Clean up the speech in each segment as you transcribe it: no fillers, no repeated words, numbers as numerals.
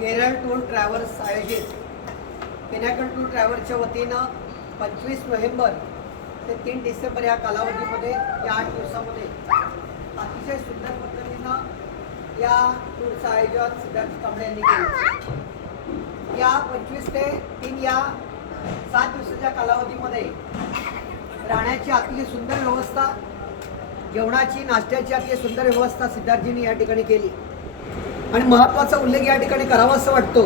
Kerala tour travels आयोजित Pinnacle tour ट्रॅव्हल्सच्या वतीनं 25 November ते 3 डिसेंबर या कालावधीमध्ये या 8 दिवसामध्ये अतिशय सुंदर पद्धतीनं या टूरचं आयोजन सिद्धार्थ कांबळे यांनी केलं। या 25 ते 3 या 7 दिवसाच्या कालावधीमध्ये राहण्याची अतिशय सुंदर व्यवस्था, जेवणाची नाश्त्याची अतिशय सुंदर व्यवस्था सिद्धार्थजींनी या ठिकाणी केली। आणि महत्त्वाचा उल्लेख या ठिकाणी करावा असं वाटतो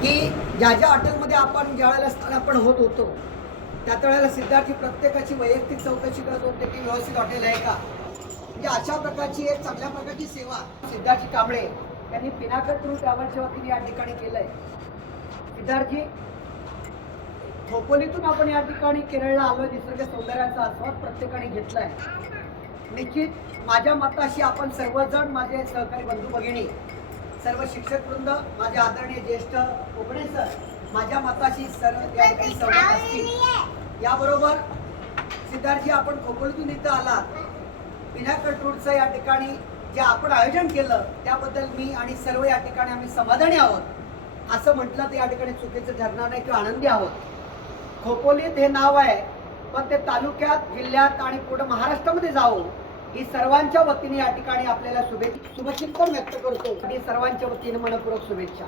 की ज्या हॉटेलमध्ये आपण ज्या वेळेला स्थानापन्न होत होतो त्या वेळेला सिद्धार्थजी प्रत्येकाची वैयक्तिक चौकशी करत होते की व्यवस्थित हॉटेल आहे का। म्हणजे अशा प्रकारची एक चांगल्या प्रकारची सेवा सिद्धार्थजी कांबळे यांनी पिनाकल टूर ट्रॅव्हल्सच्या वतीने या ठिकाणी केलंय। सिद्धार्थजी, खोपोलीतून आपण या ठिकाणी केरळला आलोय, निसर्ग सौंदर्याचा आस्वाद प्रत्येकाने घेतलाय। निश्चित माझ्या मताशी आपण सर्वजण, माझे सहकारी बंधू भगिनी, सर्व शिक्षक वृंद, माझे आदरणीय ज्येष्ठ कोकणे सर, माझ्या मताशी सर्व या ठिकाणी सहमत असतील। याबरोबर सिद्धार्थजी, आपण खोपोलीतून इथं आलात, पिनाकल टूरचं या ठिकाणी जे आपण आयोजन केलं त्याबद्दल मी आणि सर्व या ठिकाणी आम्ही समाधानी आहोत। असं म्हटलं तर या ठिकाणी चुकीचं ठरणार नाही किंवा आनंदी आहोत। खोपोलीत हे नाव आहे, पण ते तालुक्यात, जिल्ह्यात आणि पुढे महाराष्ट्रामध्ये जावं ही सर्वांच्या वतीने या ठिकाणी आपल्याला शुभचिंतन व्यक्त करतो। सर्वांच्या वतीने मनपूर्वक शुभेच्छा।